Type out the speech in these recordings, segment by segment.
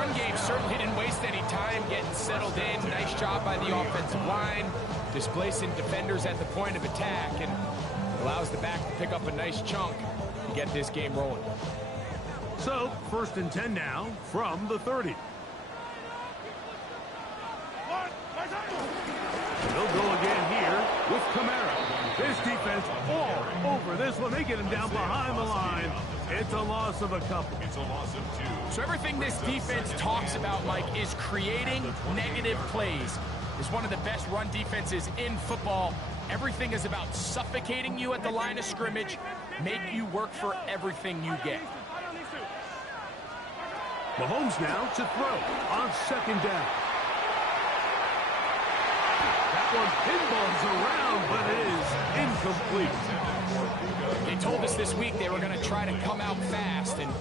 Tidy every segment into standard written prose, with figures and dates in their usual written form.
run game certainly didn't waste any time getting settled in. Nice job by the offensive line, displacing defenders at the point of attack, and allows the back to pick up a nice chunk to get this game rolling. So, 1st and 10 now from the 30. They'll go again here with Kamara. This defense all over this one. They get him down behind the line. It's a loss of a couple. It's a loss of 2. So everything this defense talks about, Mike, is creating negative plays. It's one of the best run defenses in football. Everything is about suffocating you at the line of scrimmage, make you work for everything you get. Mahomes now to throw on 2nd down. That one pinballs around, but it is incomplete. They told us this week they were going to try to come out fast, and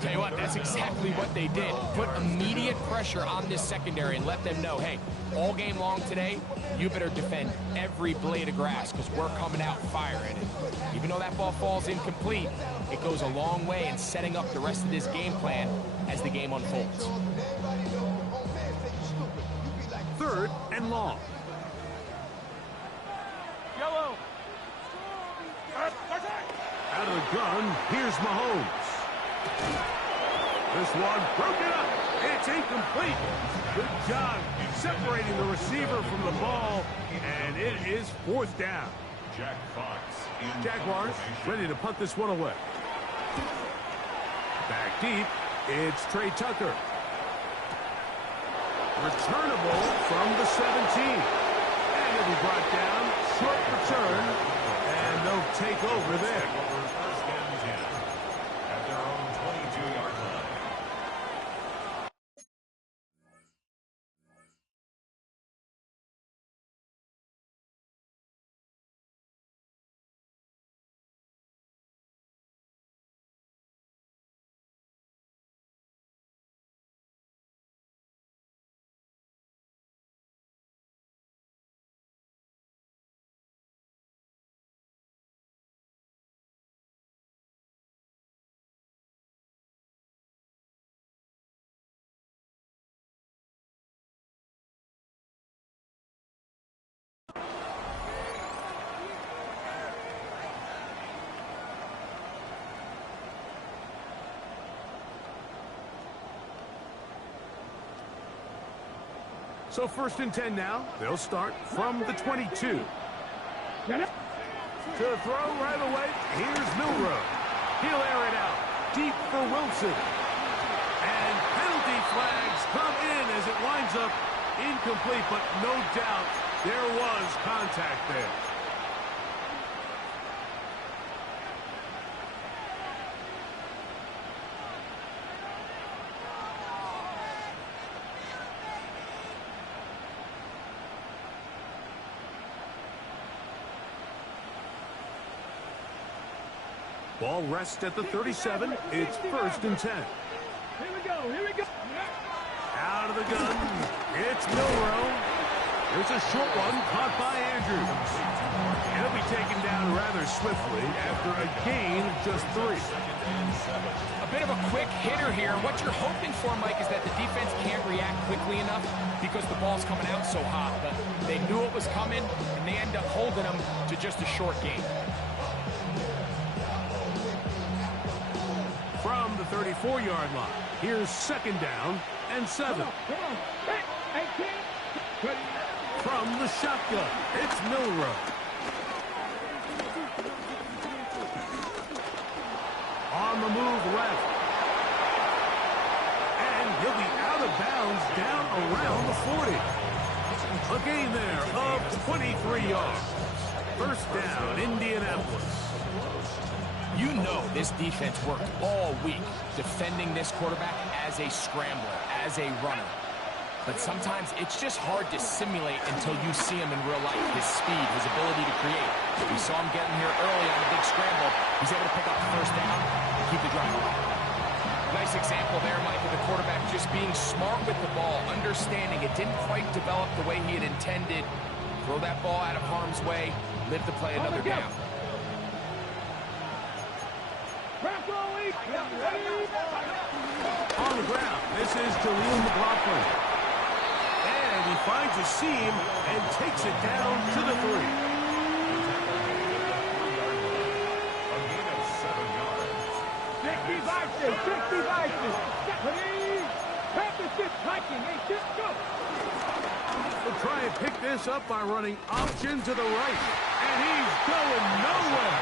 tell you what, that's exactly what they did. Put immediate pressure on this secondary and let them know, hey, all game long today, you better defend every blade of grass because we're coming out firing. And even though that ball falls incomplete, it goes a long way in setting up the rest of this game plan as the game unfolds. 3rd and long. Yellow. Out of the gun, here's Mahomes. This one broken up. It's incomplete. Good job separating the receiver from the ball, and it is 4th down. Jaguars ready to punt this one away. Back deep, it's Trey Tucker. Returnable from the 17. And it'll be brought down. Short return, and they'll take over there. At their own 22-yard line. So 1st and 10 now. They'll start from the 22. To throw right away, here's Milroe. He'll air it out deep for Wilson. And penalty flags come in as it winds up incomplete, but no doubt there was contact there. Ball rests at the 37. It's 1st and 10. Here we go, here we go. Out of the gun, it's Milroe. There's a short one caught by Andrews. He'll be taken down rather swiftly after a gain of just 3. A bit of a quick hitter here. What you're hoping for, Mike, is that the defense can't react quickly enough because the ball's coming out so hot. But they knew it was coming, and they end up holding them to just a short gain. From the 34-yard line, here's 2nd down and 7. Come on. Hey, kid. From the shotgun, it's Milroe. On the move left. And he'll be out of bounds down around the 40. A gain there of 23 yards. 1st down, Indianapolis. You know this defense worked all week defending this quarterback as a scrambler, as a runner. But sometimes it's just hard to simulate until you see him in real life. His speed, his ability to create. We saw him getting here early on a big scramble. He's able to pick up the 1st down and keep the drive alive. Nice example there, Mike, of the quarterback just being smart with the ball, understanding it didn't quite develop the way he had intended. Throw that ball out of harm's way, live to play another down. Press all week. Ready? On the ground, this is Jaleel McLaughlin. And he finds a seam and takes it down to the 3. A gain of 7 yards. 65 to 65 to. Ready? Practice hiking. Hey, just go. They'll try and pick this up by running option to the right. And he's going nowhere.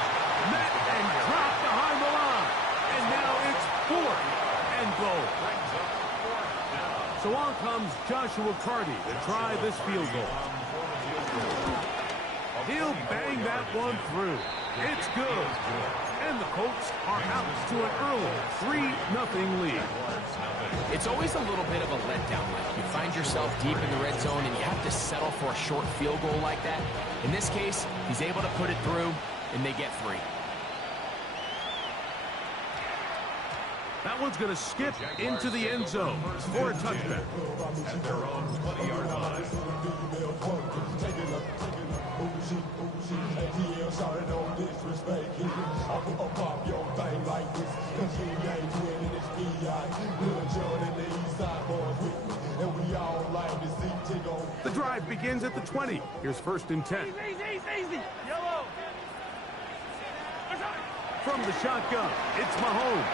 Met and dropped behind the line. And now it's 4th and goal. So on comes Joshua Carty to try this field goal. He'll bang that one through. It's good. And the Colts are out to an early 3-0 lead. It's always a little bit of a letdown. Like you find yourself deep in the red zone and you have to settle for a short field goal like that. In this case, he's able to put it through, and they get 3. That one's going to skip into the end zone for a touchback. At their own 20-yard line. The drive begins at the 20. Here's 1st and 10. Easy. Yellow. From the shotgun, it's Mahomes.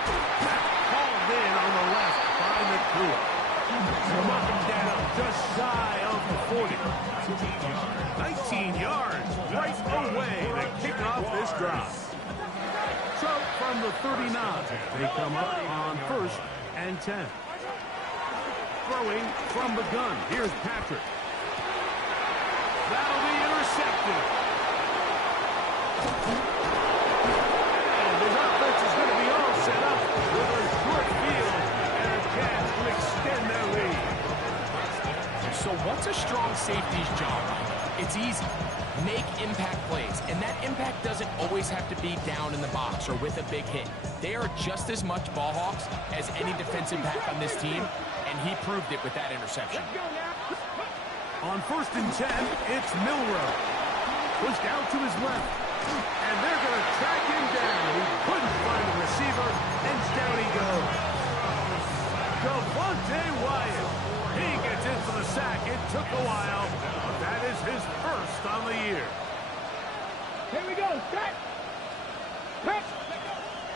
Hauled in on the left by McCool. Knock him down just shy of the 40. 19 yards right away to kick off this drive. So from the 39, they come up on 1st and 10. Throwing from the gun. Here's Patrick. That'll be intercepted. And his offense is going to be all set up with a short field and a chance to extend their lead. So what's a strong safety's job? It's easy. Make impact plays. And that impact doesn't always have to be down in the box or with a big hit. They are just as much ball hawks as any defensive back on this team, and he proved it with that interception. On 1st and 10, it's Milroe. Pushed out to his left. And they're going to track him down. He couldn't find a receiver, and down he goes. Devontae Wyatt. He gets in for the sack. It took a while, but that is his 1st on the year. Here we go. Set. Press.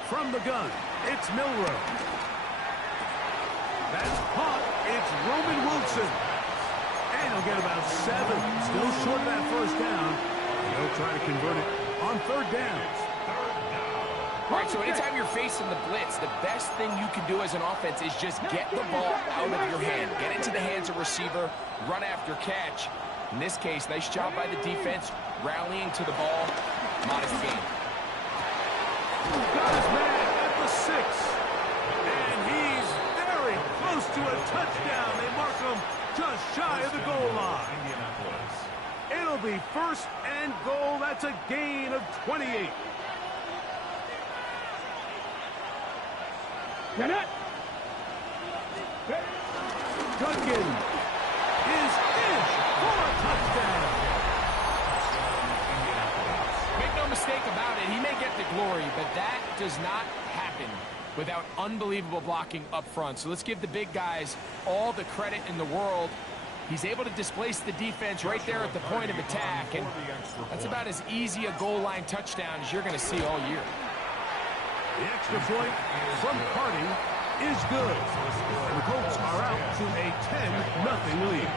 From the gun, it's Milroe. That's caught. It's Roman Wilson. And he'll get about 7. Still short of that 1st down. They'll try to convert it on 3rd downs. All right, so anytime you're facing the blitz, the best thing you can do as an offense is just get the ball out of your hand. Get into the hands of receiver, run after catch. In this case, nice job by the defense, rallying to the ball. Modest gain. Got his man at the 6. And he's very close to a touchdown. They mark him just shy of the goal line. Indianapolis. It'll be 1st and goal. That's a gain of 28. Get it. Duncan is in for a touchdown. Make no mistake about it, he may get the glory, but that does not happen without unbelievable blocking up front. So let's give the big guys all the credit in the world. He's able to displace the defense right there at the point of attack, and that's about as easy a goal line touchdown as you're going to see all year. The extra point from Carty is good. And the Colts are out to a 10-0 lead.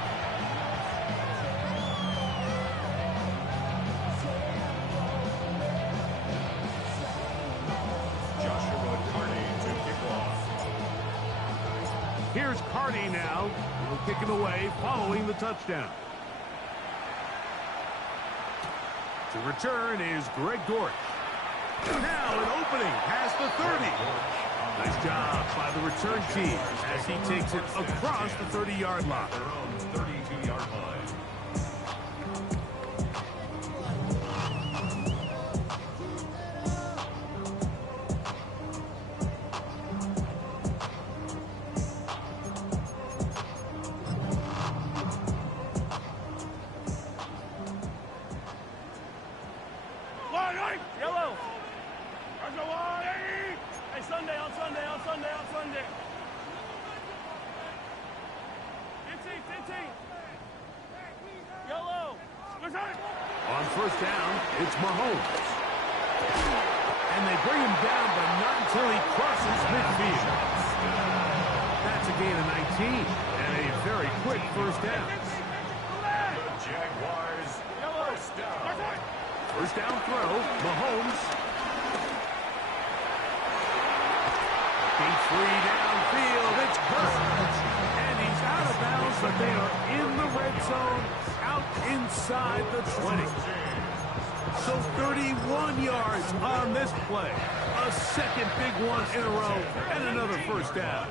Joshua Carty to kick off. Here's Carty now. He'll kick it away following the touchdown. To return is Greg Dortch. Now an opening past the 30. Nice job by the return team as he takes it across the 30-yard line. Their own 32-yard line. Yellow. first down, it's Mahomes. And they bring him down, but not until he crosses midfield. That's a gain of 19 and a very quick first down. The Jaguars, first down. First down throw, Mahomes. He's free downfield. It's Kirk. And he's out of bounds, but they are in the red zone, out inside the 20. So 31 yards on this play. A second big one in a row, and another first down.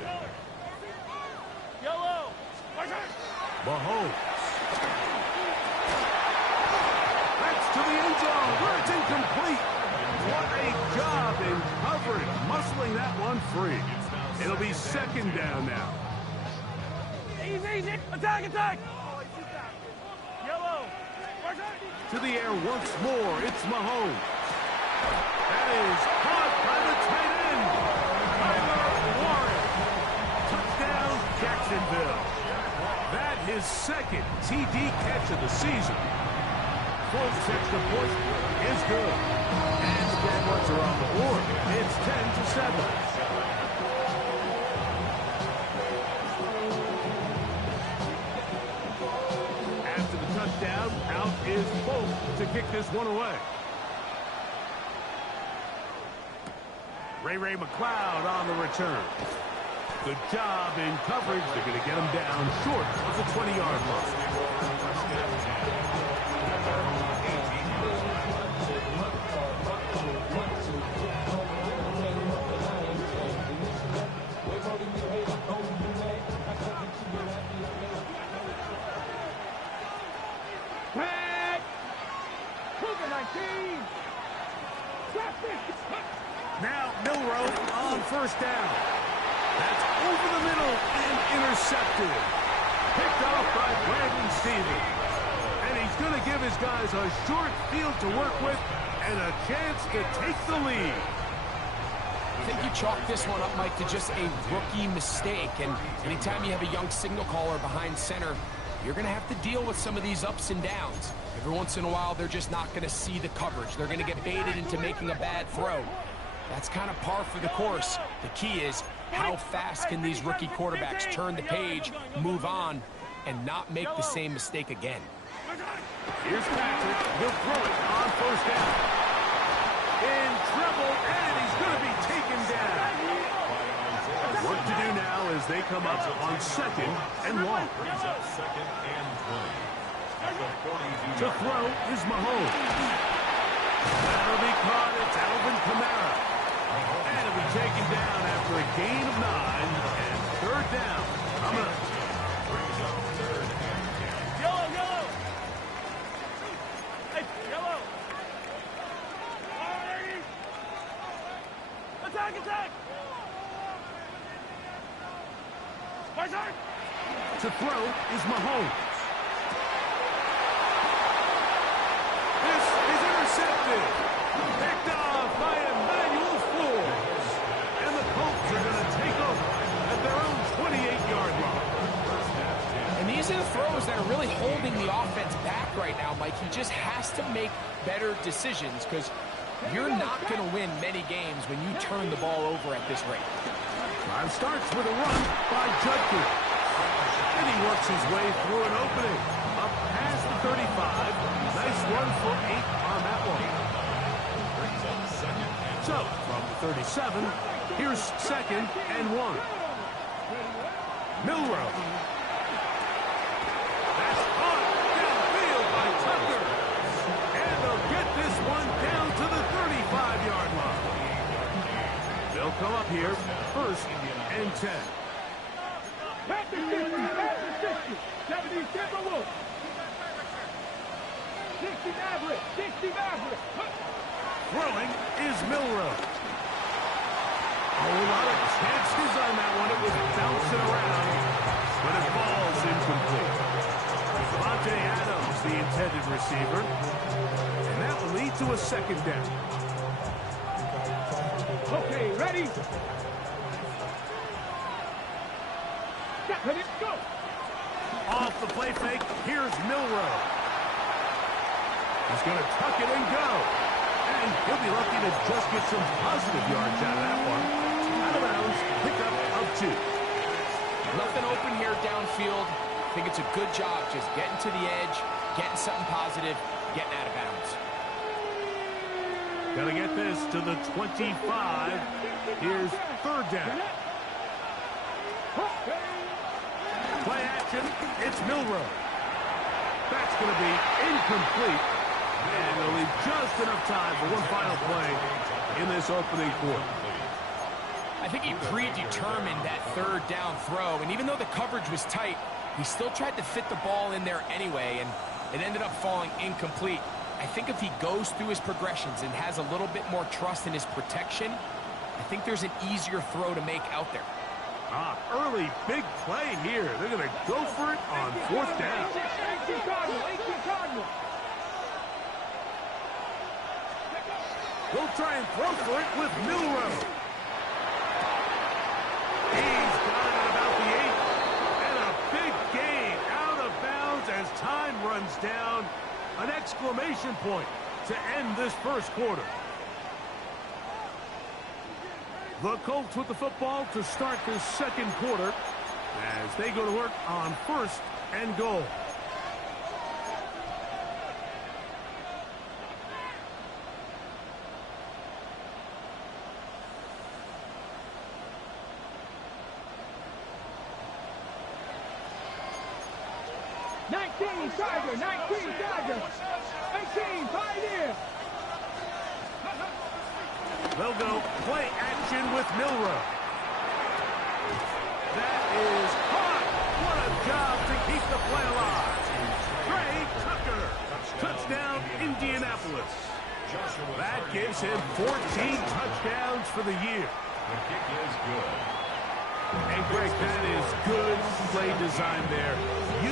Mahomes. That's to the end zone, where it's incomplete. What a job in covering, muscling that one free. It'll be second down now. Easy. Attack. Yellow. To the air once more, it's Mahomes. That is caught by the tight end, Tyler Warren. Touchdown, Jacksonville. That his second TD catch of the season. Full extra point is good. And the Jaguars are on the board. It's 10-7. Down, out is Bolt to kick this one away. Ray McLeod on the return. Good job in coverage. They're going to get him down short of the 20-yard line. Now Milroe on first down. That's over the middle and intercepted. Picked off by Brandon Stevens. And he's going to give his guys a short field to work with and a chance to take the lead. I think you chalk this one up, Mike, to just a rookie mistake. And anytime you have a young signal caller behind center, you're going to have to deal with some of these ups and downs. Every once in a while, they're just not going to see the coverage. They're going to get baited into making a bad throw. That's kind of par for the course. The key is how fast can these rookie quarterbacks turn the page, move on, and not make the same mistake again. Here's Patrick. He'll throw it on first down. In trouble, and he's going to be taken down. Work to do now as they come up on second and long. Second and 20. To throw is Mahomes. That'll be caught. It's Alvin Kamara. And it'll be taken down after a gain of 9 and third down. Coming up. Yellow. Hey, yellow. Attack. To throw is Mahomes. This is intercepted. Picked off by Emmanuel Forbes. And the Colts are going to take over at their own 28-yard line. And these are the throws that are really holding the offense back right now, Mike. He just has to make better decisions because you're not going to win many games when you turn the ball over at this rate. Time starts with a run by Judkins. And he works his way through an opening. Up past the 35. Nice run for 8 on that one. So, from the 37, here's second and 1. Milroe. That's caught downfield by Tucker. And they'll get this one down to the 35-yard line. They'll come up here first and 10. Back to 50. 70 Timberwolves. 60 Maverick. Throwing is Milroe. A whole lot of chances on that one. It was bouncing around, but it falls incomplete. Devontae Adams, the intended receiver. And that will lead to a second down. Okay, ready? Ready, go! Off the play fake, here's Milroe. He's going to tuck it and go. And he'll be lucky to just get some positive yards out of that one. Out of bounds, pickup of 2. Nothing open here downfield. I think it's a good job just getting to the edge, getting something positive, getting out of bounds. Got to get this to the 25. Here's 3rd down. Play action. It's Milroe. That's going to be incomplete. And they'll leave just enough time for one final play in this opening quarter. I think he predetermined that 3rd down throw, and even though the coverage was tight, he still tried to fit the ball in there anyway, and it ended up falling incomplete. I think if he goes through his progressions and has a little bit more trust in his protection, I think there's an easier throw to make out there. Early big play here. They're going to go for it on 4th down. They'll try and throw for it with Milroe. He's got it at about the 8. And a big gain out of bounds as time runs down. An exclamation point to end this first quarter. The Colts with the football to start this second quarter as they go to work on 1st and goal. Charger, 19 Charger, 18 Pioneer. They'll go play action with Milroe. That is caught. What a job to keep the play alive. Trey Tucker. Touchdown, Indianapolis. That gives him 14 touchdowns for the year. The kick is good. And Greg, that is good play design there.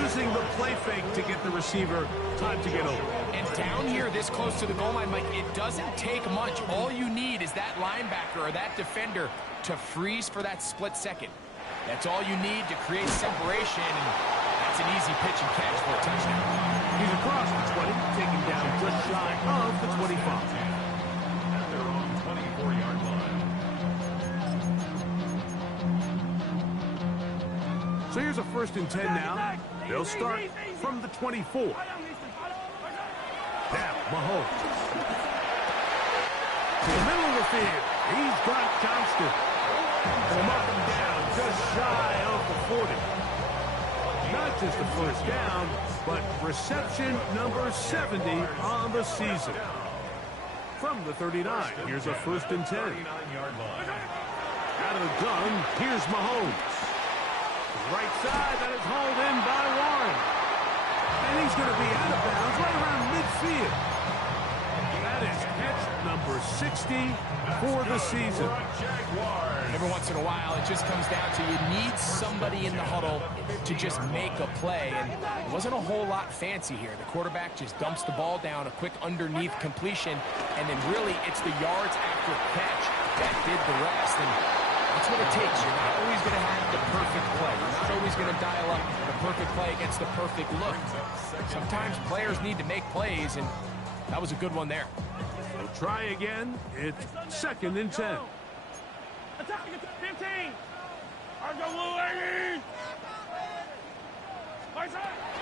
Using the play fake to get the receiver time to get over. And down here this close to the goal line, Mike, it doesn't take much. All you need is that linebacker or that defender to freeze for that split second. That's all you need to create separation, and that's an easy pitch and catch for a touchdown. He's across the 20, taken down just shy of the 25. At their own 24-yard line. So here's a 1st and 10 now. They'll start from the 24. Now, Mahomes. To the middle of the field. He's got Johnston. They'll mark him down just shy of the 40. Not just a 1st down, but reception number 70 on the season. From the 39, here's a 1st and 10. Out of the gun, here's Mahomes. Right side, that is hauled in by Warren. And he's going to be out of bounds right around midfield. That is catch number 60 for the season. Every once in a while, it just comes down to you need somebody in the huddle to just make a play. And it wasn't a whole lot fancy here. The quarterback just dumps the ball down, a quick underneath completion, and then really it's the yards after catch that did the rest. And that's what it takes. You're not always going to have the perfect play. You're not always going to dial up the perfect play against the perfect look. Sometimes players need to make plays, and that was a good one there. We'll try again. It's 2nd and 10. Attack 15.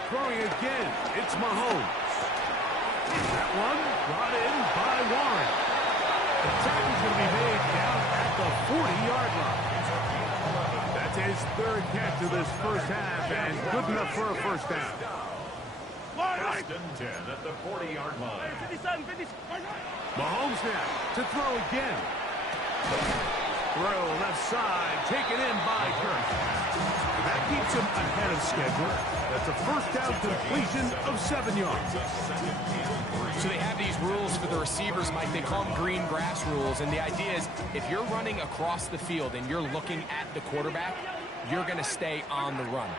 Throwing again. It's Mahomes. That one brought in by Warren. The tackle's going to be made down at the 40-yard line. That's his 3rd catch of this first half, and good enough for a 1st down. 1st and 10 at the 40-yard line. Mahomes now to throw again. Throw left side, taken in by Kirk. That keeps him ahead of schedule. That's a 1st down completion of 7 yards. So they have these rules for the receivers, Mike. They call them green grass rules. And the idea is if you're running across the field and you're looking at the quarterback, you're going to stay on the run.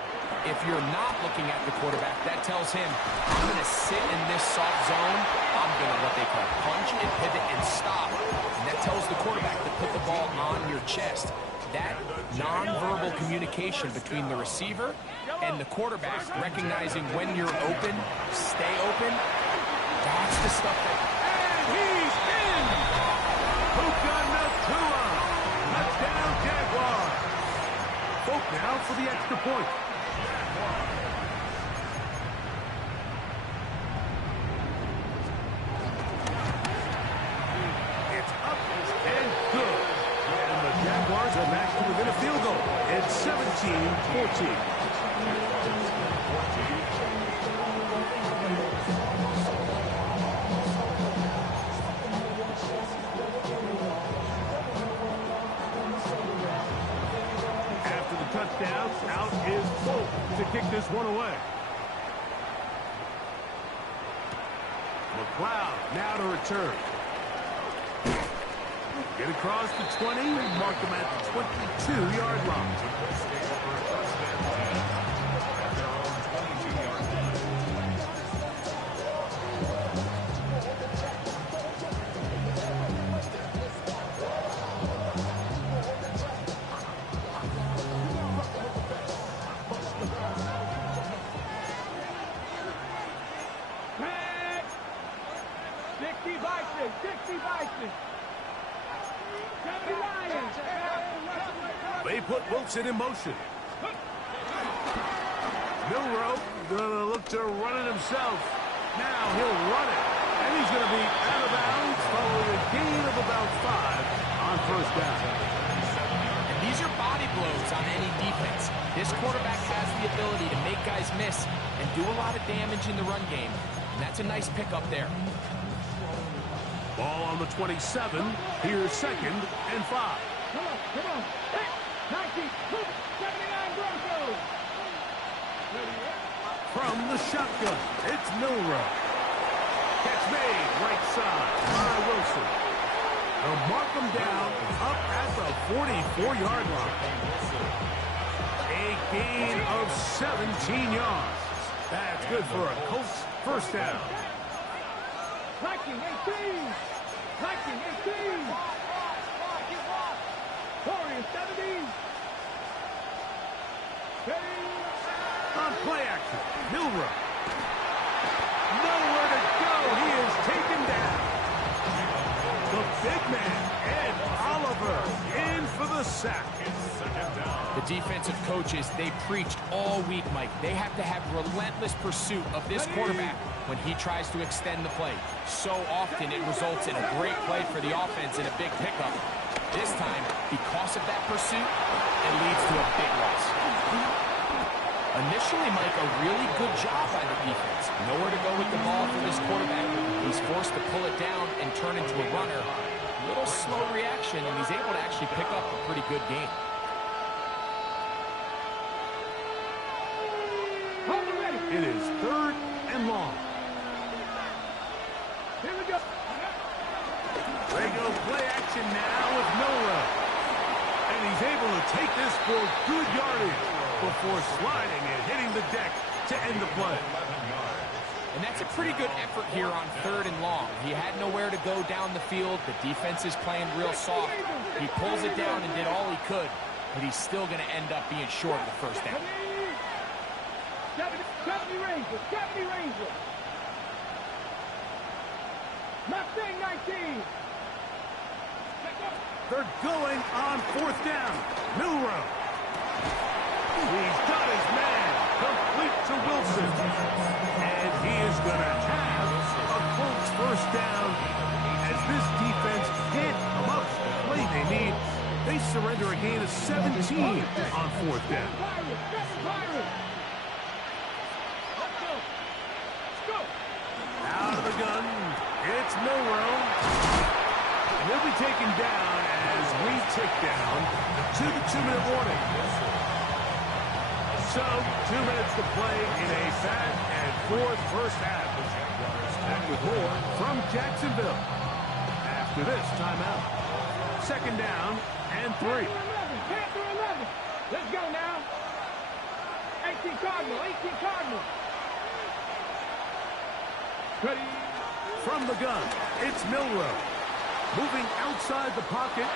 If you're not looking at the quarterback, that tells him, I'm going to sit in this soft zone. I'm going to what they call punch and pivot and stop. And that tells the quarterback to put the ball on your chest. That nonverbal communication between the receiver and the quarterback, recognizing when you're open, stay open, That's the stuff that... And he's in! Puka Nakua! Touchdown, Jaguars! Folk now for the extra point. It's up and good. And the Jaguars are back to within a field goal. It's 17-14. Touchdown. Out is Folk to kick this one away. McLeod now to return. Get across the 20. Mark them at the 22-yard line. They put Wilson in motion. Milroe gonna look to run it himself. Now he'll run it. And he's gonna be out of bounds following a gain of about 5 on first down. And these are body blows on any defense. This quarterback has the ability to make guys miss and do a lot of damage in the run game. And that's a nice pickup there. Ball on the 27. Here's 2nd and 5. Come on. 19, 79 Broncos. From the shotgun, it's Milroe. Catch made, right side by Wilson. They'll mark them down up at the 44-yard line. A gain of 17 yards. That's good for a Colts first down. Viking 18. Viking 18. Warriors 70. On play action, Milroe. Nowhere to go. He is taken down. The big man, Ed Oliver, in for the sack. The defensive coaches, they preached all week, Mike. They have to have relentless pursuit of this quarterback when he tries to extend the play. So often it results in a great play for the offense and a big pickup. This time, because of that pursuit, it leads to a big loss. Initially, Mike, a really good job by the defense. Nowhere to go with the ball for this quarterback. He's forced to pull it down and turn into a runner. A little slow reaction, and he's able to actually pick up a pretty good game. It is 3rd and long. Here we go. They go play action now with Milroe. And he's able to take this for good yardage before sliding and hitting the deck to end the play. And that's a pretty good effort here on 3rd and long. He had nowhere to go down the field. The defense is playing real soft. He pulls it down and did all he could, but he's still going to end up being short of the first down. 70 Rangers. 70 Rangers. Mustang 19. They're going on 4th down. Milroe. He's got his man. Complete to Wilson. And he is going to have a Colts first down as this defense can't come up with the play they need. They surrender a gain of 17 on 4th down. Out of the gun, it's Milroe. He'll be taken down as we tick down to the 2-minute warning. So, 2 minutes to play in a back and forth first half. Back with more from Jacksonville after this timeout. 2nd down and 3. Panther 11. Let's go now. 18 Cardinal. 18 Cardinal. Ready. From the gun, it's Milroe. Moving outside the pocket.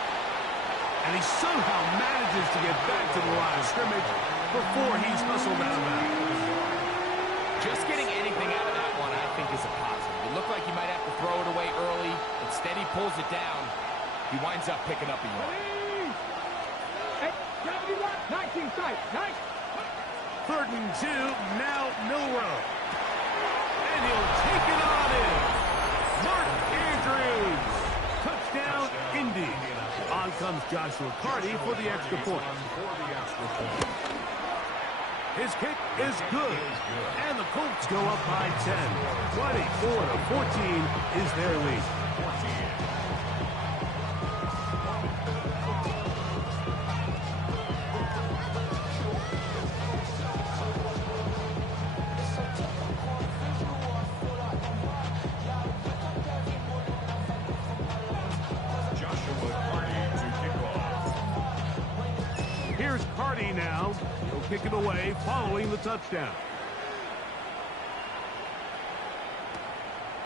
And he somehow manages to get back to the line of scrimmage before he's hustled out of bounds. Just getting anything out of that one, I think, is a positive. It looked like throw it away early. Instead, he pulls it down. He winds up picking up a yard. 19 sight. 3rd and 2, now Milroe. And he'll take it on in. Mark Andrews. Touchdown, Indy. On comes Joshua Carty for the extra point. His kick is good. And the Colts go up by 10. 24-14 is their lead. Here's Carty now. He'll kick it away following the touchdown.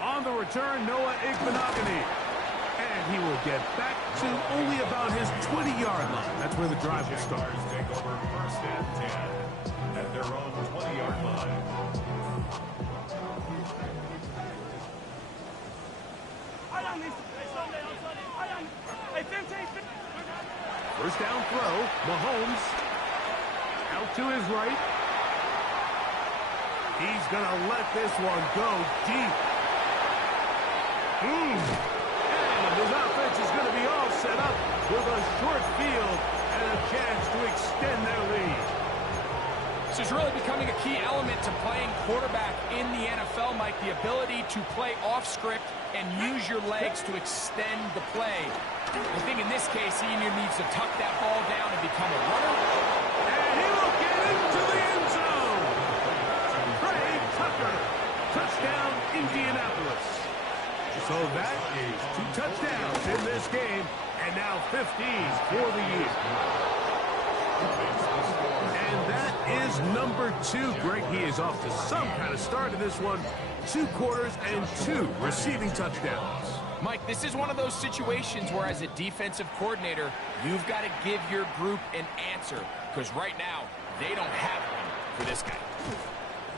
On the return, Noah Igbenogany. And he will get back to only about his 20-yard line. That's where the drive will start. Take over 1st and 10 at their own 20-yard line. First down throw, Mahomes out to his right. He's going to let this one go deep. And his offense is going to be all set up with a short field and a chance to extend their lead. This is really becoming a key element to playing quarterback in the NFL, Mike. The ability to play off script and use your legs to extend the play. I think in this case, he needs to tuck that ball down and become a runner. And he will get into the end zone. Trey Tucker. Touchdown, Indianapolis. So that is 2 touchdowns in this game, and now 15s for the year. And that is number 2. Greg, he is off to some kind of start in this one. 2 quarters and 2 receiving touchdowns. Mike, this is one of those situations where as a defensive coordinator, you've got to give your group an answer, because right now, they don't have one for this guy.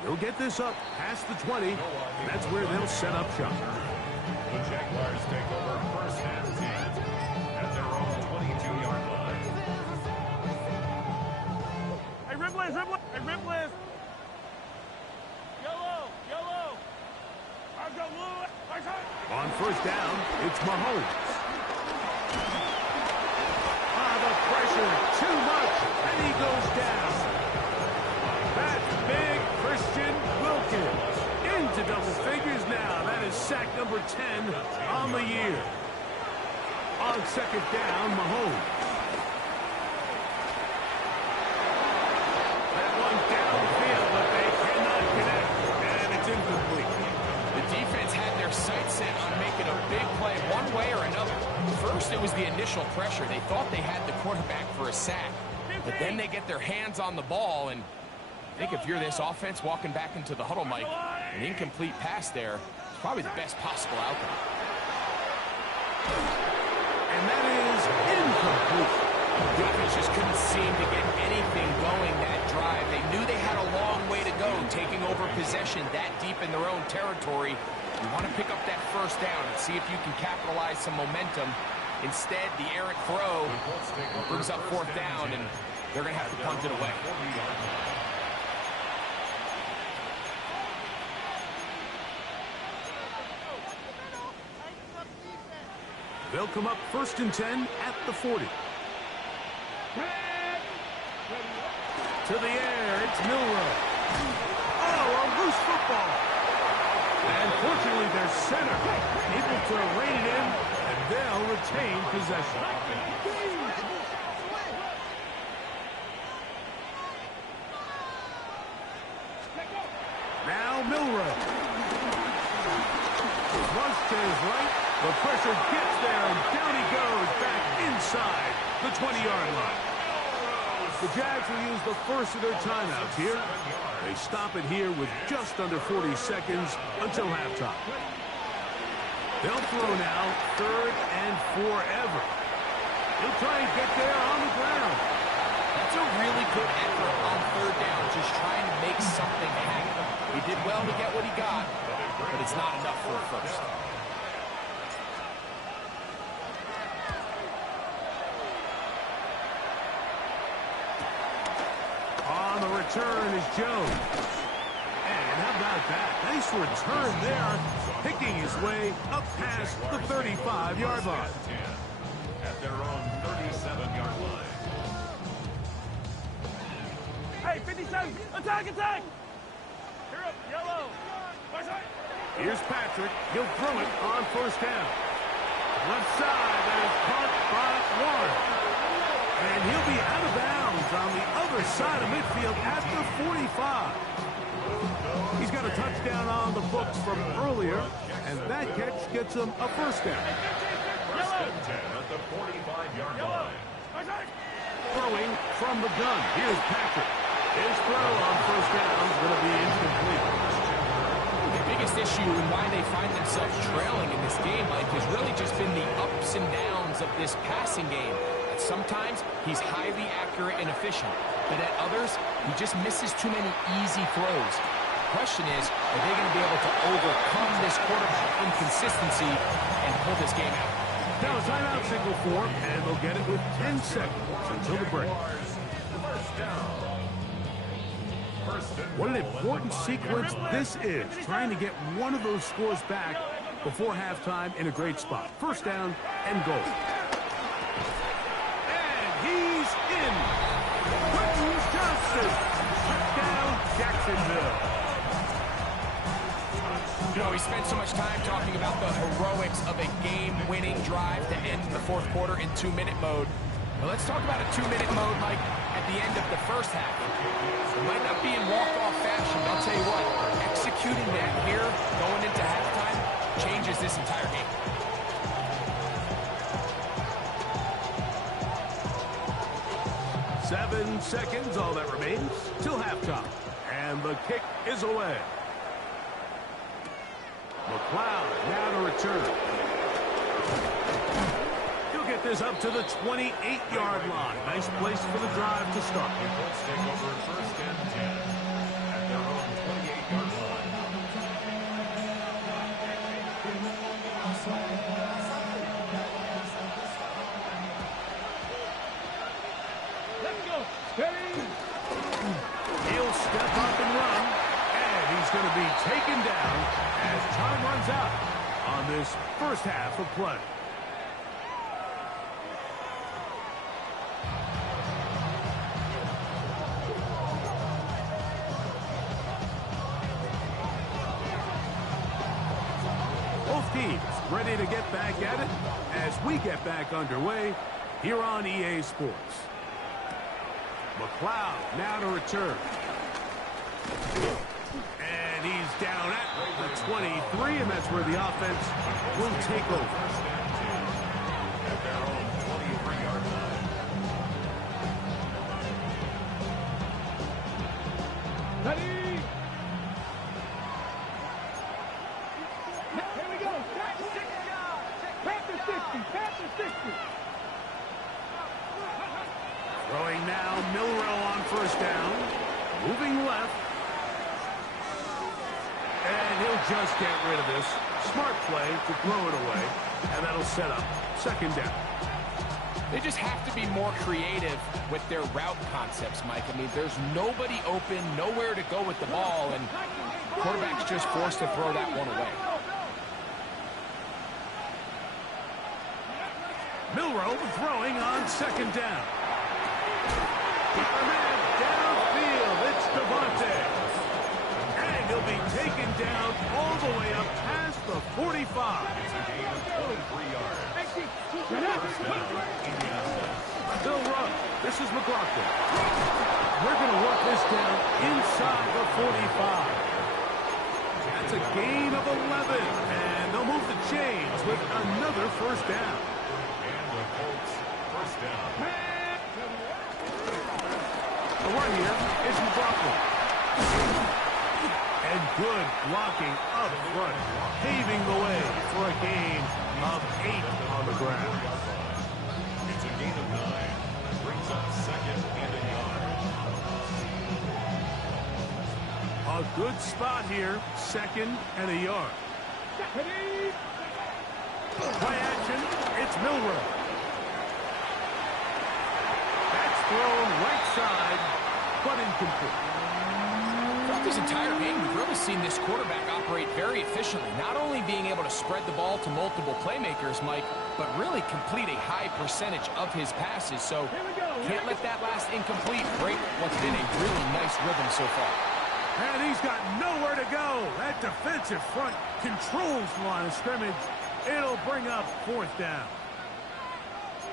They'll get this up past the 20. That's where they'll set up shop. The Jaguars take over 1st and 10 at their own 22-yard line. Hey, Ripley. Yellow. On first down, it's Mahomes. The pressure, too much, and he goes down. That's big, Christian Wilkins. Into double figures now. That is sack number 10 on the year. On 2nd down, Mahomes. That one down the field, but they cannot connect, and it's incomplete. The defense had their sights set on making a big play one way or another. First, it was the initial pressure. They thought they had the quarterback for a sack. But then they get their hands on the ball, and I think if you're this offense walking back into the huddle, Mike, an incomplete pass there is probably the best possible outcome. And that is incomplete. The defense just couldn't seem to get anything going that drive. They knew they had a long way to go, taking over possession that deep in their own territory. You want to pick up that first down and see if you can capitalize some momentum. Instead, the errant throw brings up 4th down, and they're going to have to punt it away. They'll come up 1st and 10 at the 40. To the air, it's Milroe. Oh, a loose football. And fortunately, their center able to rein it in, and they'll retain possession. Now Milroe. Rush to his right. The pressure gets there, and down he goes back inside the 20-yard line. The Jags will use the first of their timeouts here. They stop it here with just under 40 seconds until halftime. They'll throw now 3rd and forever. He'll try and get there on the ground. That's a really good effort on 3rd down, just trying to make something happen. He did well to get what he got, but it's not enough for a first. the return is Jones. And how about that? Nice return there, picking his way up past the 35-yard line. At their own 37-yard line. Hey, 57, attack, attack! Here up, yellow. Here's Patrick. He'll throw it on first down. Left side, that is caught by Warren. And he'll be out of bounds on the other side of midfield at the 45. He's got a touchdown on the books from earlier, and that catch gets him a first down. First and 10 at the 45-yard line. Throwing from the gun. Here's Patrick. His throw on first down is going to be incomplete. The biggest issue and why they find themselves trailing in this game, Mike, has really just been the ups and downs of this passing game. And sometimes he's highly accurate and efficient, but at others, he just misses too many easy throws. The question is, are they going to be able to overcome this quarterback inconsistency and pull this game out? Now a timeout signal for, and they'll get it with 10 seconds until the break. First down. What an important sequence this is, trying to get one of those scores back before halftime in a great spot. First down and goal. And he's in. Quentin Johnson. Touchdown, Jacksonville. You know, we spent so much time talking about the heroics of a game-winning drive to end the fourth quarter in 2-minute mode. But let's talk about a 2-minute mode, Mike, at the end of the first half. It might not be in walk-off fashion, but I'll tell you what, executing that here, going into halftime, changes this entire game. Seven seconds, all that remains, till halftime. And the kick is away. McLeod now to return. He'll get this up to the 28-yard line. Nice place for the drive to start. The Colts take over first and 10 at their own 28-yard line. Let's go. Steady. He'll step up and run. And he's going to be taken down as time runs out on this first half of play. Both teams ready to get back at it as we get back underway here on EA Sports. McLeod now to return. And he's down at the 23, and that's where the offense will take over. First and 10 at their own 23-yard line. Ready. Here we go. Panther 60. Panther 60. Throwing now, Milrow on first down. Moving left. And he'll just get rid of this. Smart play to throw it away. And that'll set up second down. They just have to be more creative with their route concepts, Mike. I mean, there's nobody open, nowhere to go with the ball, and quarterback's just forced to throw that one away. Milrow throwing on second down. Man downfield, it's Devontae. And he'll be taken down all the way up past the 45. It's a gain of 23 yards. They'll run. This is McLaughlin. We're going to work this down inside the 45. That's a gain of 11. And they'll move the chains with another first down. And the Colts first down. The run here is McLaughlin. And good blocking up front, paving the way for a gain of 8 on the ground. It's a gain of 9. Brings up second and a yard. A good spot here, second and a yard. Play action, it's Milrow. That's thrown right side, but incomplete. Throughout this entire game, we've really seen this quarterback operate very efficiently, not only being able to spread the ball to multiple playmakers, Mike, but really complete a high percentage of his passes. So can't let that last incomplete break what's been a really nice rhythm so far. And he's got nowhere to go. That defensive front controls the line of scrimmage. It'll bring up 4th down.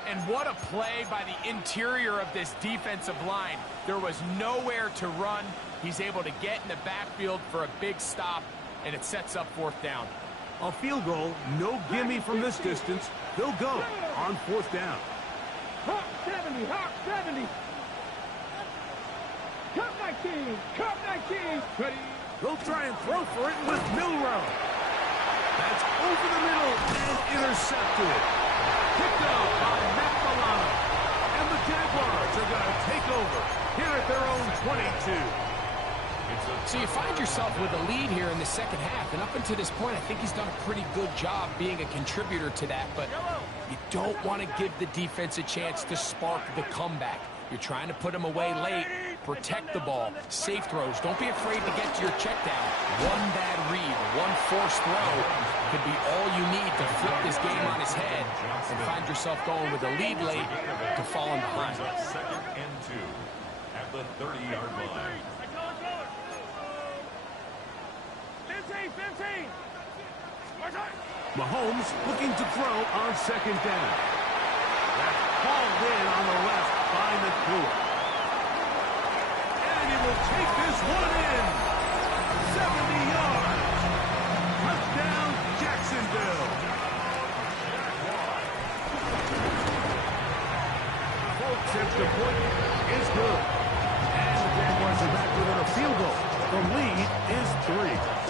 And what a play by the interior of this defensive line. There was nowhere to run. He's able to get in the backfield for a big stop, and it sets up 4th down. A field goal, no gimme from this distance. They'll go on 4th down. Hawk 70, Hawk 70. Cup 19, Cup 19. Ready? They'll try and throw for it with Milrow. That's over the middle and intercepted. Picked up by Matt Milano. And the Jaguars are going to take over here at their own 22. So you find yourself with a lead here in the second half, and up until this point, I think he's done a pretty good job being a contributor to that, but you don't want to give the defense a chance to spark the comeback. You're trying to put him away late, protect the ball, safe throws. Don't be afraid to get to your check down. One bad read, one forced throw could be all you need to flip this game on his head and find yourself going with a lead late to falling behind. 2nd and 2 at the 30-yard line. 15. Mahomes looking to throw on 2nd down. That's hauled in on the left by McClure. And he will take this one in. 70 yards. Touchdown, Jacksonville. Folks, extra point is good. And the Jaguars are back within a field goal. The lead is 3.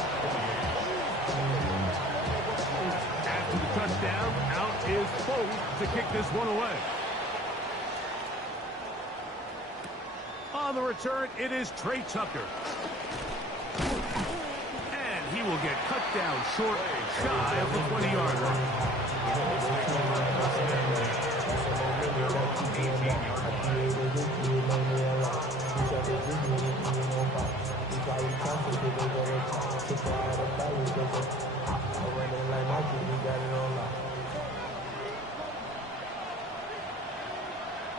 After the touchdown, out is Foles to kick this one away. On the return, it is Trey Tucker. And he will get cut down short, shy of the 20-yard line.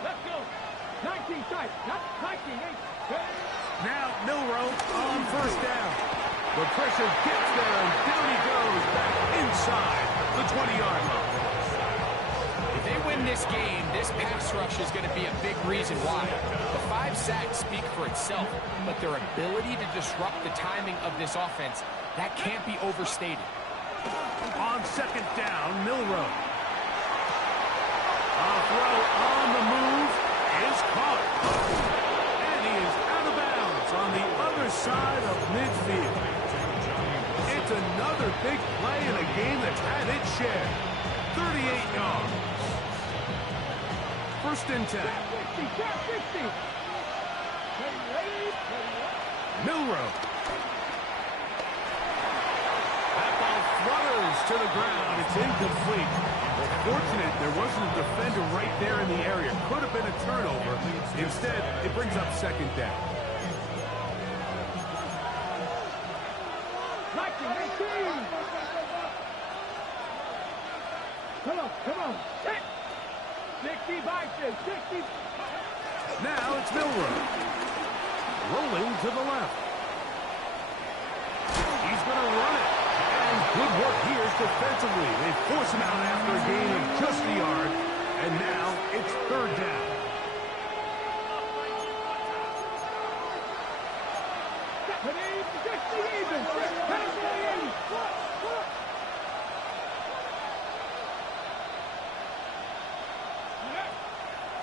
Let's go. 19 sight. Not 19. Now Milrow on 1st down. The pressure gets there, and down he goes back inside the 20-yard line. If they win this game, this pass rush is going to be a big reason why. The 5 sacks speak for itself, but their ability to disrupt the timing of this offense, that can't be overstated. On 2nd down, Milrow. A throw on the move is caught. And he is out of bounds on the other side of midfield. It's another big play in a game that's had its share. 38 yards. 1st and 10. 60. Milrow. That ball flutters to the ground. It's incomplete. Fortunate there wasn't a defender right there in the area. Could have been a turnover. Instead, it brings up 2nd down. 19. Come on. 60 boxes. 60. Now it's Milrow. Rolling to the left. He's going to run it. And good work here defensively. They force him out after a gain of just a yard. And now it's 3rd down.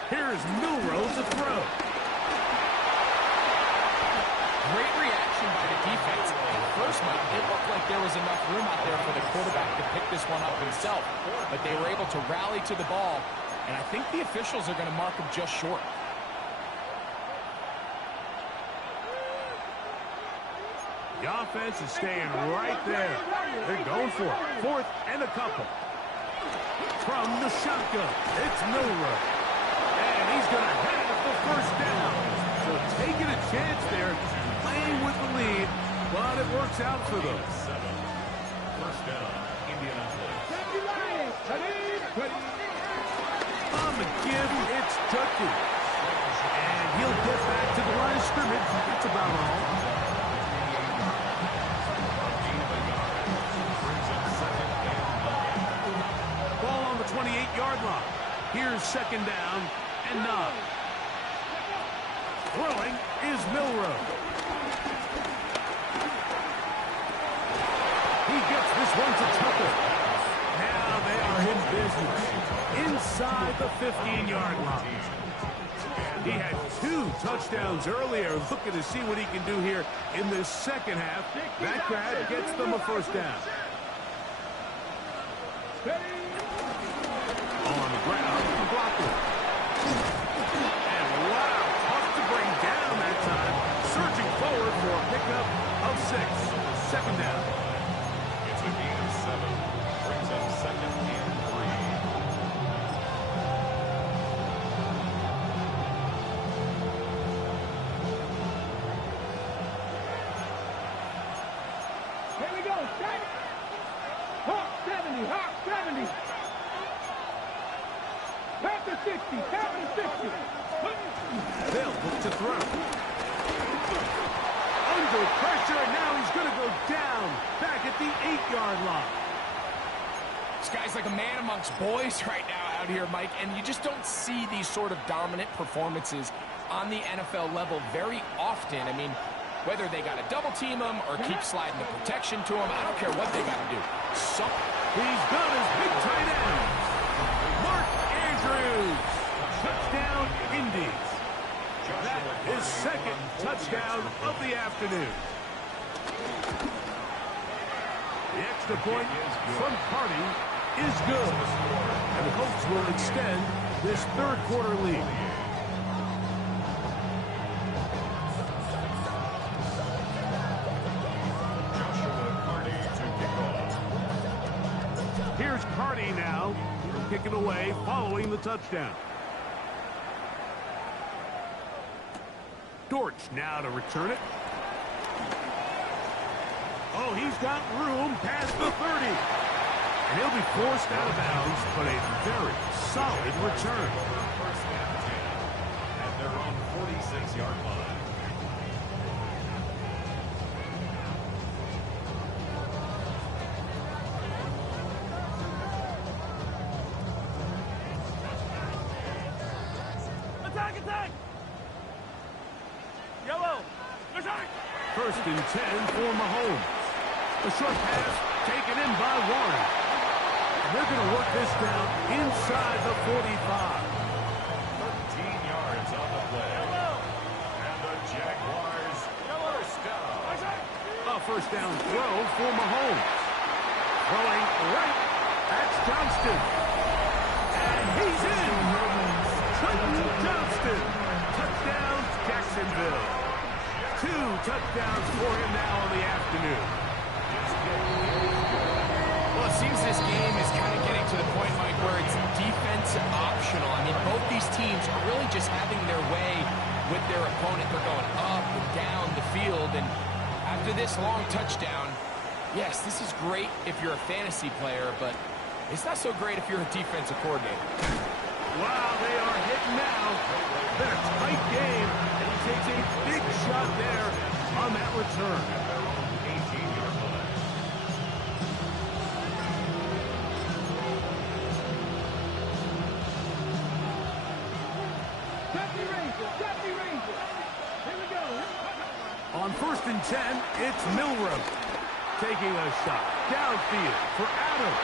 Here's Milrow to throw. Great reaction by the defense. At first, Mike, it looked like there was enough room out there for the quarterback to pick this one up himself. But they were able to rally to the ball, and I think the officials are going to mark him just short. The offense is staying right there. They're going for it. 4th and a couple. From the shotgun, it's Milrow. And he's going to have the 1st down. So taking a chance there, playing with the lead, but it works out for them. First down, Indianapolis. On the give, it's Tucky. And he'll get back to the line of scrimmage. That's about all. Ball on the 28-yard line. Here's second down and 9. Throwing is Milroe. He gets this one to Tucker. Now they are in business inside the 15-yard line. He had 2 touchdowns earlier. Looking to see what he can do here in this second half. That grab gets them a first down. On the ground, blocking. And wow, tough to bring down that time. Surging forward for a pickup of 6. Second down. It's a gain of 7. Brings up second and 3. Here we go, set. Hawk 70, Hawk 70. Back to 60, back to 60. They'll look to throw. Under pressure, and now he's going to go down back at the 8-yard line. This guy's like a man amongst boys right now out here, Mike, and you just don't see these sort of dominant performances on the NFL level very often. I mean, whether they got to double team him or keep sliding the protection to him, I don't care what they got to do. He's got his big tight end. Mark Andrews. Touchdown, Indies. That is second touchdown of the afternoon. The extra point from Carty is good. And the Colts will extend this third quarter lead. Here's Carty now. He'll kick it away following the touchdown. Dortch now to return it. Oh, he's got room past the 30. And he'll be forced out of bounds, but a very solid return. First and 10 at their own 46-yard line. Attack! Yellow! Attack! First and 10 for Mahomes. A short pass taken in by Warren. And they're going to work this down inside the 45. 13 yards on the play. And the Jaguars first down. A first down throw for Mahomes. Throwing right. That's Johnston. And he's in. Clayton Johnston. Touchdown, Jacksonville. 2 touchdowns for him now on the afternoon. Well, it seems this game is kind of getting to the point, Mike, where it's defense optional. I mean, both these teams are really just having their way with their opponent. They're going up and down the field, and after this long touchdown, yes, this is great if you're a fantasy player, but it's not so great if you're a defensive coordinator. Wow, they are hitting now. Been a tight game, and he takes a big shot there on that return. 18-yard line. Deputy Ranger. Here we go. On first and 10, it's Milroe taking a shot downfield for Adams.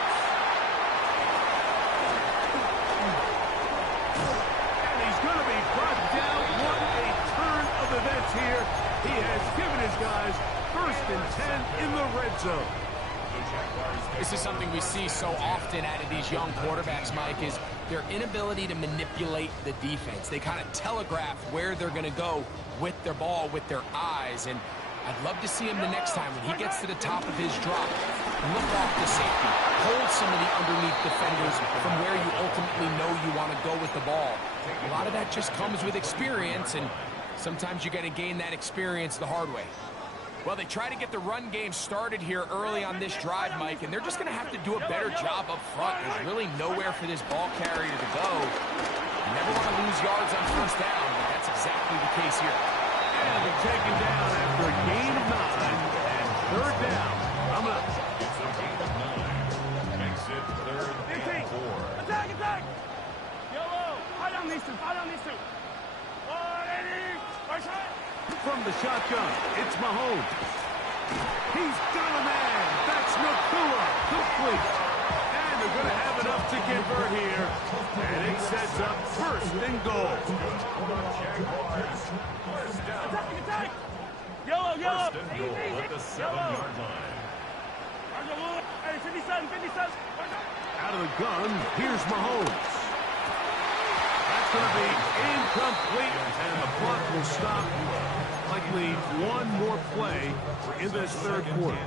And he's going to be brought down. What a turn of events here. He has given his guys first and 10 in the red zone. This is something we see so often out of these young quarterbacks, Mike, is their inability to manipulate the defense. They kind of telegraph where they're going to go with their ball, with their eyes, and I'd love to see him the next time when he gets to the top of his drop. Look off the safety. Hold some of the underneath defenders from where you ultimately know you want to go with the ball. A lot of that just comes with experience, and Sometimes you got to gain that experience the hard way. Well, they try to get the run game started here early on this drive, Mike, and they're just going to have to do a better job up front. There's really nowhere for this ball carrier to go. You never want to lose yards on first down, but that's exactly the case here. And they're taken down after a gain of 9 and third down. Coming up. It's a gain of 9. Makes it 3rd and 4. Attack, attack! Yellow! Fight on these two, fight on these two! From the shotgun, it's Mahomes. He's got a man. That's Nakua. Complete. And they're going to have enough to convert here. And it sets up 1st and goal. Attack, attack! Yellow, yellow! First and goal at the 7-yard line. Hey, 57, 57! Out of the gun, here's Mahomes. That's going to be incomplete, and the clock will stop. Likely one more play in this 3rd quarter.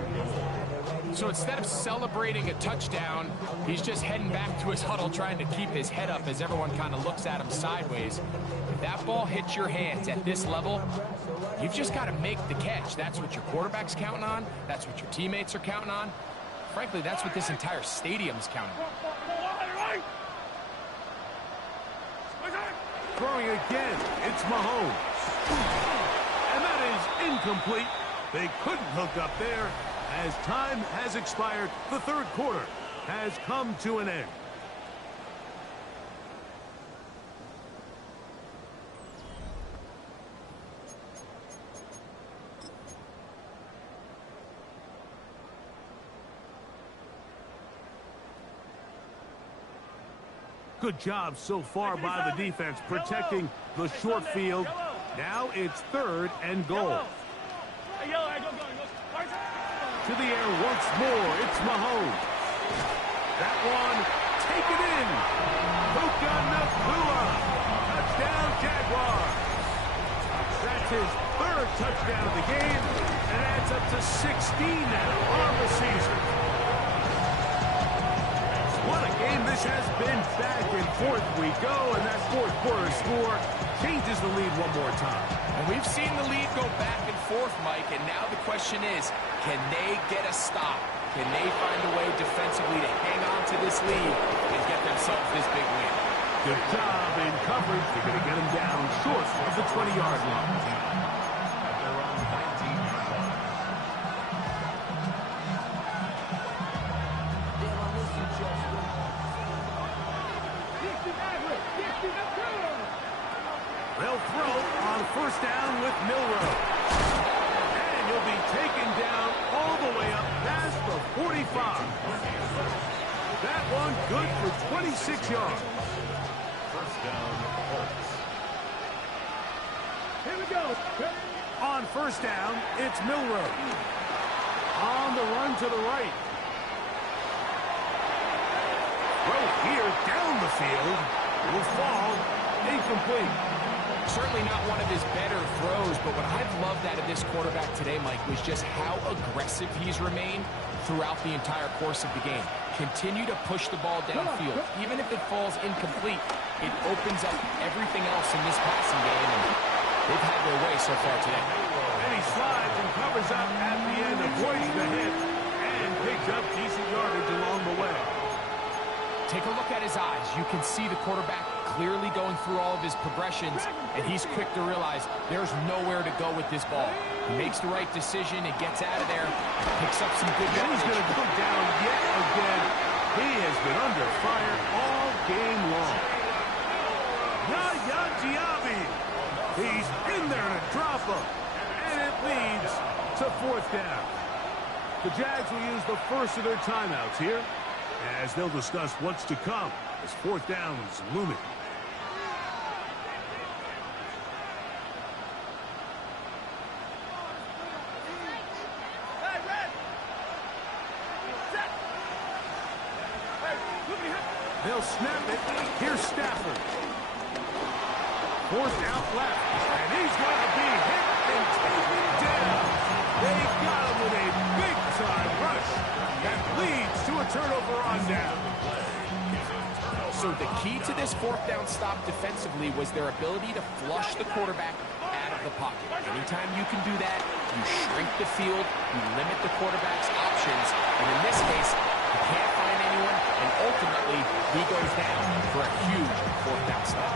So instead of celebrating a touchdown, he's just heading back to his huddle trying to keep his head up as everyone kind of looks at him sideways. If that ball hits your hands at this level, you've just got to make the catch. That's what your quarterback's counting on. That's what your teammates are counting on. Frankly, that's what this entire stadium's counting on. Throwing again, it's Mahomes. And that is incomplete. They couldn't hook up there. As time has expired, the 3rd quarter has come to an end. Good job so far by the defense protecting the short field. Now it's 3rd and goal. To the air once more. It's Mahomes. That one taken in. Puka Nakua. Touchdown Jaguars. That's his 3rd touchdown of the game and adds up to 16 now on the season. What a game this has been. Back and forth we go, and that 4th quarter score changes the lead one more time. And we've seen the lead go back and forth, Mike, and now the question is, can they get a stop? Can they find a way defensively to hang on to this lead and get themselves this big win? Good job in coverage. They're going to get him down short of the 20-yard line. At their own 19-yard line. They'll throw on 1st down with Milroe. And he'll be taken down all the way up past the 45. That one good for 26 yards. 1st down, Colts. Here we go! On 1st down, it's Milroe. On the run to the right. Throw here down the field. Will fall. Incomplete. Certainly not one of his better throws, but what I've loved out of this quarterback today, Mike, was just how aggressive he's remained throughout the entire course of the game. Continue to push the ball downfield. Even if it falls incomplete, it opens up everything else in this passing game, and they've had their way so far today. And he slides and covers up at the end, avoids the hit, and picks up decent yardage along the way. Take a look at his eyes. You can see the quarterback clearly going through all of his progressions, and he's quick to realize there's nowhere to go with this ball. He makes the right decision and gets out of there, picks up some good And he's going to go down yet again. He has been under fire all game long. Yaya Diaby. He's in there to drop him, and it leads to 4th down. The Jags will use the first of their timeouts here, as they'll discuss what's to come as 4th down is looming. They'll snap it. Here's Stafford. 4th out left. And he's going to be hit and taken down. They got him with a big-time rush that leads to a turnover on down. So the key to this 4th down stop defensively was their ability to flush the quarterback out of of the pocket. Anytime you can do that, you shrink the field, you limit the quarterback's options, and in this case, he can't find anyone, and ultimately, he goes down for a huge fourth down stop.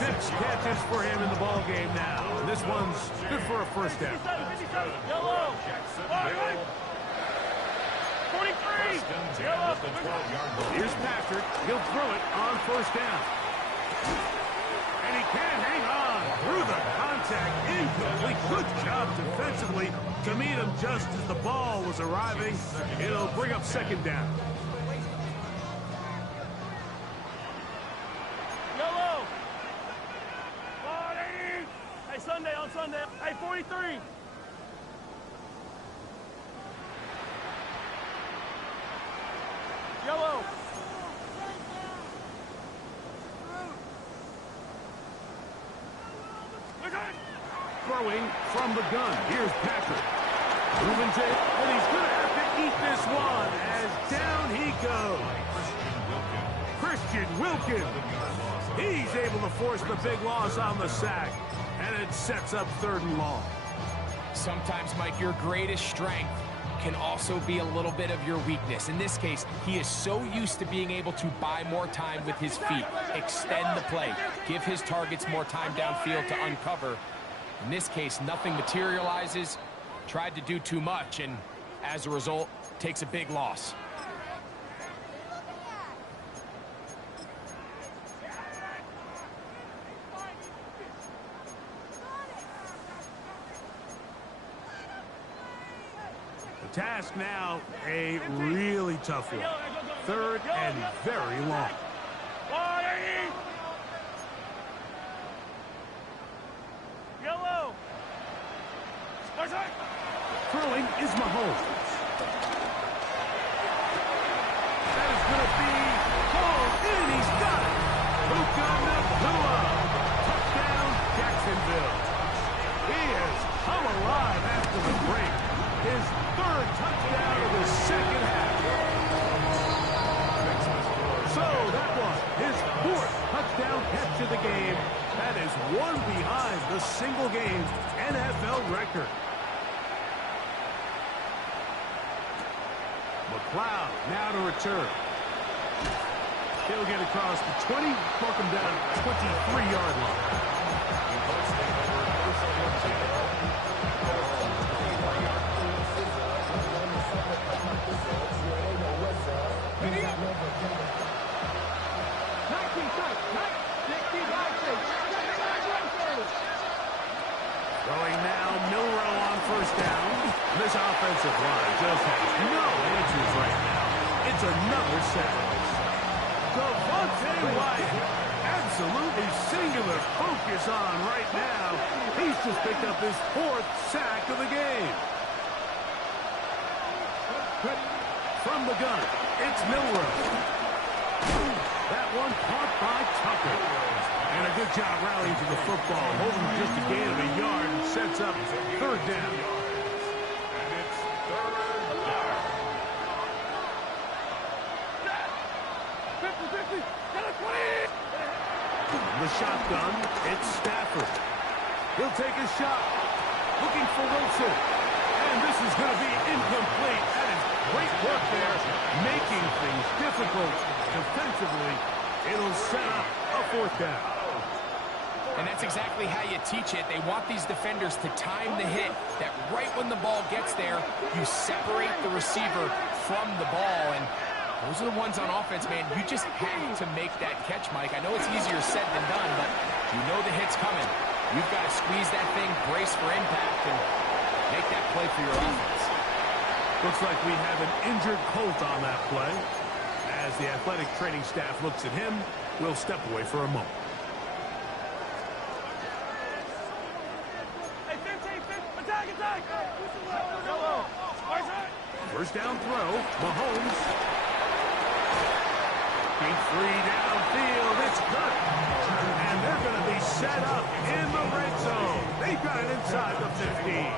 6 catches for him in the ball game now. This one's good for a first down. Yellow. 43. Yellow. Here's Patrick. He'll throw it on first down. And he can't hang on through the contact. Incomplete. Good job defensively to meet him just as the ball was arriving. It'll bring up second down. Yellow. 40. Hey, Sunday on Sunday. Hey, 43. Yellow. Throwing from the gun. Here's Patrick. Moving to it, and he's going to have to eat this one as down he goes. Christian Wilkins. He's able to force the big loss on the sack, and it sets up 3rd and long. Sometimes, Mike, your greatest strength can also be a little bit of your weakness. In this case, he is so used to being able to buy more time with his feet, extend the play, give his targets more time downfield to uncover. In this case, nothing materializes, tried to do too much, and as a result, takes a big loss. The task now, a really tough one. 3rd and very long. 40. Yellow. Throwing is Mahomes. That is going to be pulled in. He's got it. Puka Nacua. Touchdown, Jacksonville. He has come alive after the break. His 3rd touchdown of the second half. So that was his 4th touchdown catch of the game. That is one behind the single-game NFL record. McLeod now to return. He'll get across the 20, mark him down 23-yard line. Throwing now, Milrow on first down. This offensive line just has no answers right now. It's another sack. Devontae Wyatt, absolutely singular focus on right now. He's just picked up his 4th sack of the game. From the gun, it's Milrow. That one caught by Tucker. And a good job rallying to the football, holding just a gain of a yard and sets up 3rd down. And it's 3rd down. 50-50. The shotgun, it's Stafford. He'll take a shot, looking for Wilson. And this is going to be incomplete. That is great work there, making things difficult defensively. It'll set up a 4th down. And that's exactly how you teach it. They want these defenders to time the hit, that right when the ball gets there, you separate the receiver from the ball. And those are the ones on offense, man. You just have to make that catch, Mike. I know it's easier said than done, but you know the hit's coming. You've got to squeeze that thing, brace for impact, and make that play for your offense. Looks like we have an injured Colt on that play. As the athletic training staff looks at him, we'll step away for a moment. First down throw, Mahomes. Deep 3 downfield, it's good. And they're going to be set up in the red zone. They've got it inside the 15.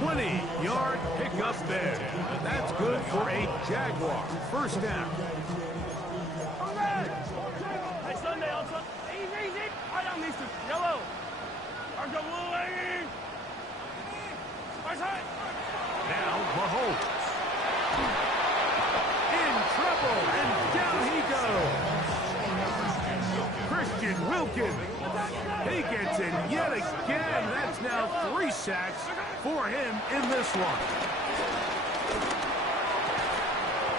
20-yard pickup there. That's good for a Jaguar. First down. Hey, Sunday on Sunday. Easy. Right on, Mister. Yellow. Now, Mahomes. In trouble, and down he goes. Christian Wilkins. He gets in yet again. That's now 3 sacks for him in this one.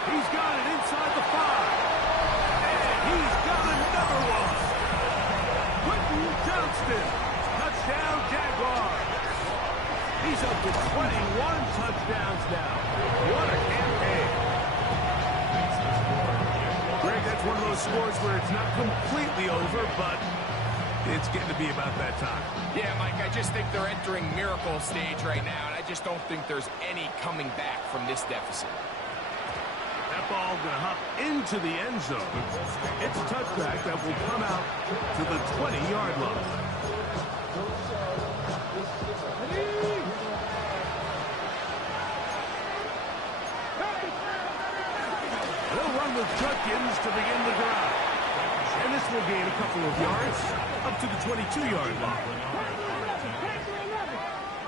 He's got it inside the 5. And he's got another one. Quentin Johnston. Touchdown, Jaguars. He's up to 21 touchdowns now. What a campaign. Greg, that's one of those scores where it's not completely over, but it's getting to be about that time. Yeah, Mike, I just think they're entering miracle stage right now, and I just don't think there's any coming back from this deficit. That ball going to hop into the end zone. It's a touchback that will come out to the 20-yard line. They'll run with Judkins to begin the drive. And this will gain a couple of yards up to the 22-yard line.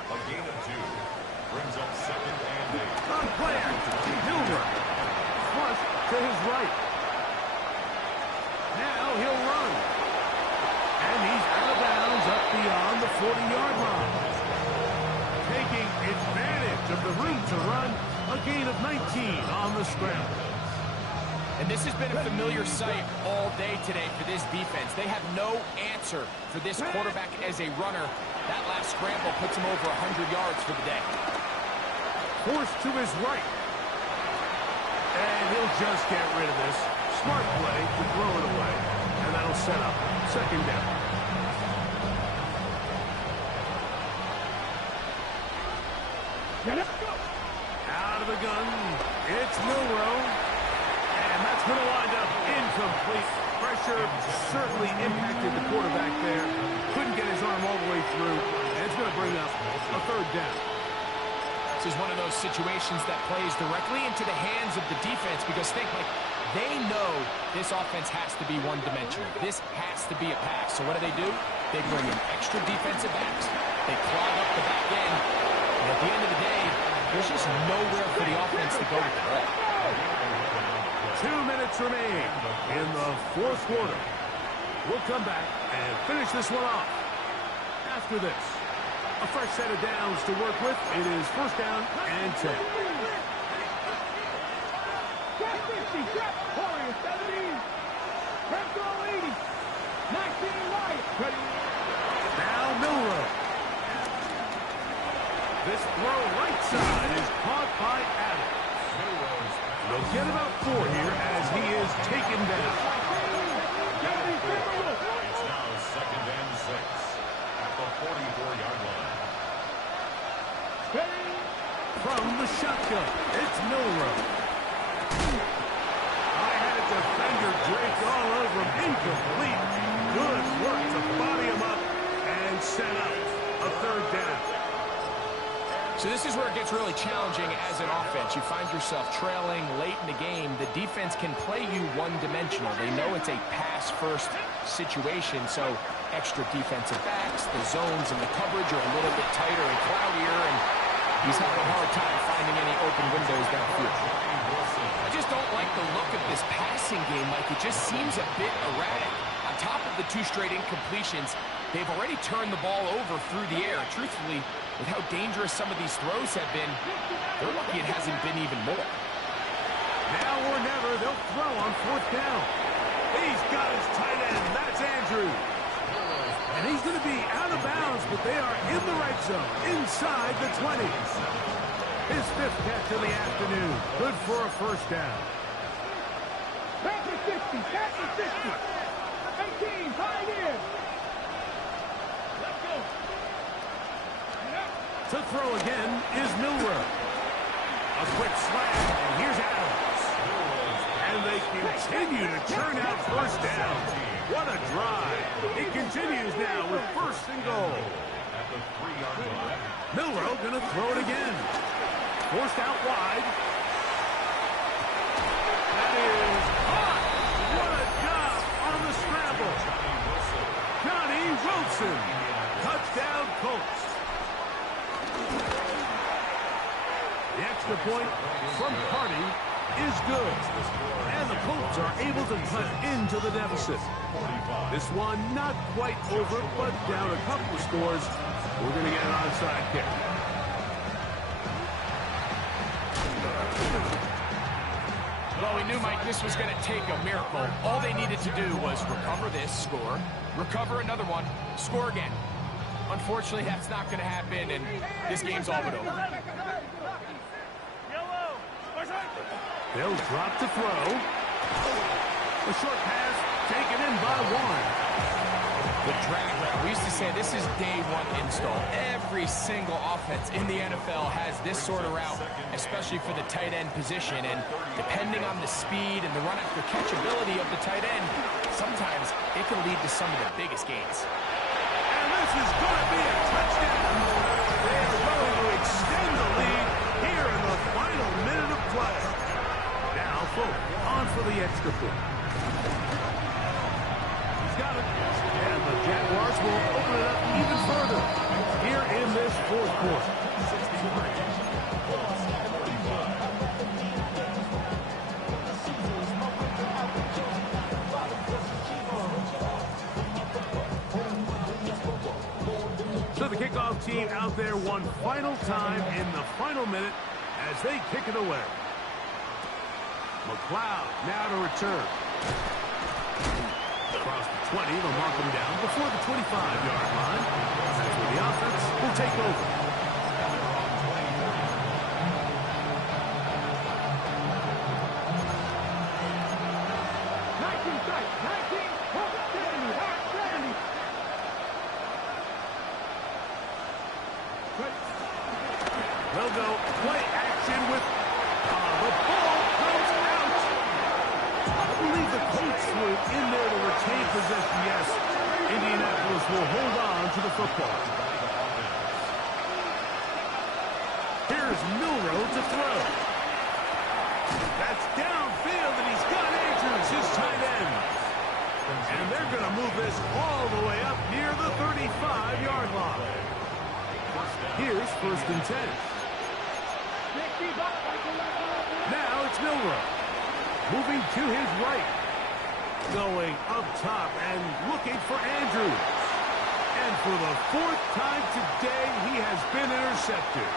A gain of 2 brings up 2nd and 8. On play action, Hilbert. Flush to his right. Now he'll run. And he's out of bounds up beyond the 40-yard line. Taking advantage of the room to run, a gain of 19 on the scramble. And this has been a familiar sight all day today for this defense. They have no answer for this quarterback as a runner. That last scramble puts him over 100 yards for the day. Forced to his right. And he'll just get rid of this. Smart play to throw it away. And that'll set up 2nd down. Out of the gun. It's Milroe. And that's going to wind up incomplete. Pressure certainly impacted the quarterback there. Couldn't get his arm all the way through. And it's going to bring up a 3rd down. This is one of those situations that plays directly into the hands of the defense because think, Mike, they know this offense has to be one-dimensional. This has to be a pass. So what do? They bring in extra defensive backs. They clog up the back end. And at the end of the day, there's just nowhere for the offense to go with the ball. 2 minutes remain in the 4th quarter. We'll come back and finish this one off. After this, a fresh set of downs to work with. It is 1st down and 10. Now Milroe. This throw right side is caught by Adams. They'll get about 4 here as he is taken down. It's now 2nd and 6 at the 44-yard line. From the shotgun, it's Milroe. I had a defender draped all over him. Incomplete. Good work to body him up and set up a 3rd down. So this is where it gets really challenging as an offense. You find yourself trailing late in the game. The defense can play you one-dimensional. They know it's a pass-first situation, so extra defensive backs, the zones and the coverage are a little bit tighter and cloudier, and he's having a hard time finding any open windows downfield. I just don't like the look of this passing game, Mike. It just seems a bit erratic. On top of the 2 straight incompletions, they've already turned the ball over through the air. Truthfully, with how dangerous some of these throws have been, they're lucky it hasn't been even more. Now or never, they'll throw on 4th down. He's got his tight end. That's Andrews. And he's going to be out of bounds, but they are in the red zone, inside the 20s. His 5th catch of the afternoon. Good for a 1st down. Back to 60, back to 60. 18, tied in. Let's go. To throw again is Milroe. A quick slant, and here's Adams. And they continue to churn out 1st down. What a drive. It continues now with 1st and goal. At the 3-yard line. Milroe going to throw it again. Forced out wide. That is caught. What a job on the scramble. Johnny Wilson. Touchdown one party is good. And the Colts are able to cut into the deficit. This one not quite over, but down a couple of scores. We're going to get an onside kick. Well, we knew, Mike, this was going to take a miracle. All they needed to do was recover this, score, recover another one, score again. Unfortunately, that's not going to happen, and this game's all but over. They'll drop to throw. The short pass taken in by one. The drag route. We used to say this is day one install. Every single offense in the NFL has this sort of route, especially for the tight end position. And depending on the speed and the run after catch ability of the tight end, sometimes it can lead to some of the biggest gains. And this is going to be a touchdown. They are going to extend the lead here in the final minute of play. Now, Folk on for the extra point. He's got it. And the Jaguars will open it up even further here in this fourth quarter. So the kickoff team out there one final time in the final minute as they kick it away. McLeod now to return. Across the 20, they'll mark him down before the 25-yard line. That's where the offense will take over. They'll go play action with the ball comes out. I believe the Colts were in there to retain possession. Yes, Indianapolis will hold on to the football. Here's Milroe to throw. That's downfield, and he's got Andrews, his tight end. And they're going to move this all the way up near the 35-yard line. Here's 1st and 10. Now it's Milroe. Moving to his right. Going up top and looking for Andrews. And for the 4th time today, he has been intercepted.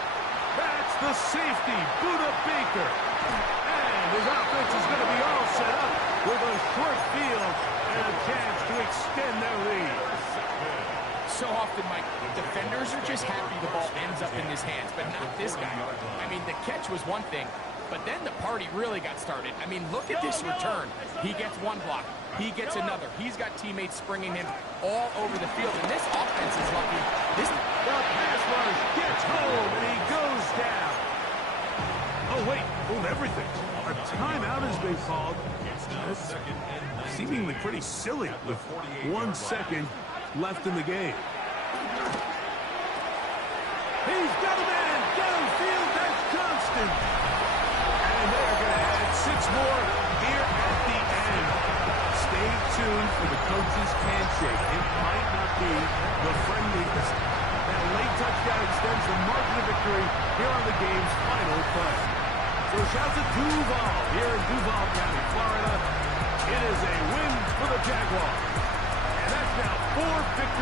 That's the safety, Buda Baker. And his offense is going to be all set up with a short field and a chance to extend their lead. So often, Mike, defenders are just happy the ball ends up in his hands, but not this guy. I mean, the catch was one thing, but then the party really got started. I mean, look at this return. He gets one block. He gets another. He's got teammates springing him all over the field, and this offense is lucky. The pass rush gets home, and he goes down. Oh, wait, hold everything. A timeout has been called. That's seemingly pretty silly with 1 second left in the game. He's got a man downfield. That's Johnston. And they're going to add 6 more here at the end. Stay tuned for the coach's handshake. It might not be the friendliest. That late touchdown extends the margin of victory here on the game's final play. So shout to Duval here in Duval County, Florida. It is a win for the Jaguars. And that's now 4 victories.